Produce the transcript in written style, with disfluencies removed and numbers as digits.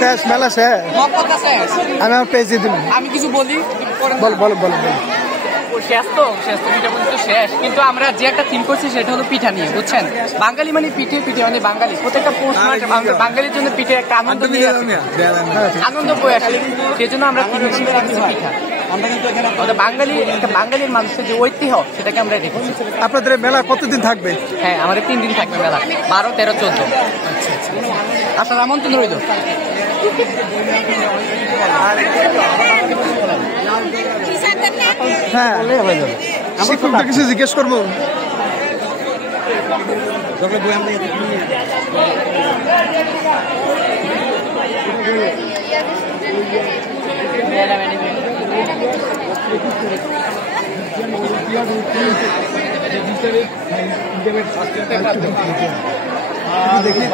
শেষ মেলা শেষ, আমি আমার পেয়েছি দিন। আমি কিছু বলি, বল বল বল। শেষ তো শেষ, কিন্তু আমরা যে একটা থিম করছি সেটা হলো পিঠা নিয়ে, বুঝছেন? বাঙালি মানে পিঠে, পিঠে মানে বাঙালি। প্রত্যেকটা পৌষ মাসে বাঙালির জন্য পিঠে একটা আনন্দ নিয়ে আনন্দ বয়ে আসে, সেই জন্য আমরা পিঠা। বাঙালি একটা বাঙালির মানুষের যে ঐতিহ্য সেটাকে আমরা রেখেছি। আপনাদের মেলা কতদিন থাকবে? হ্যাঁ, আমাদের 3 দিন থাকবে মেলা, 12, 13, 14। আচ্ছা, আমন্ত্রণ রইল। হ্যাঁ, শিক্ষকদের কিছু জিজ্ঞেস করবো। দেখি